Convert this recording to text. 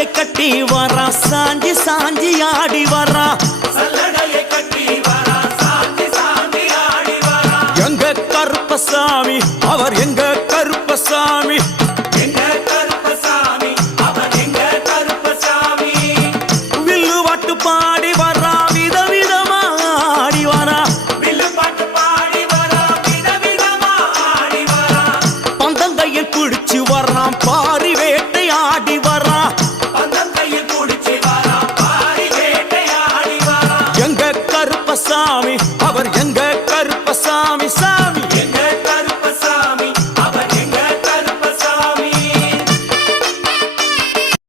சல்லடையை கட்டி வரா சாஞ்சி சாஞ்சி ஆடி வரா சல்லடையை கட்டி வரா சாஞ்சி சாஞ்சி ஆடி வரா எங்க கருப்பசாமி அவர் எங்க கருப்பசாமி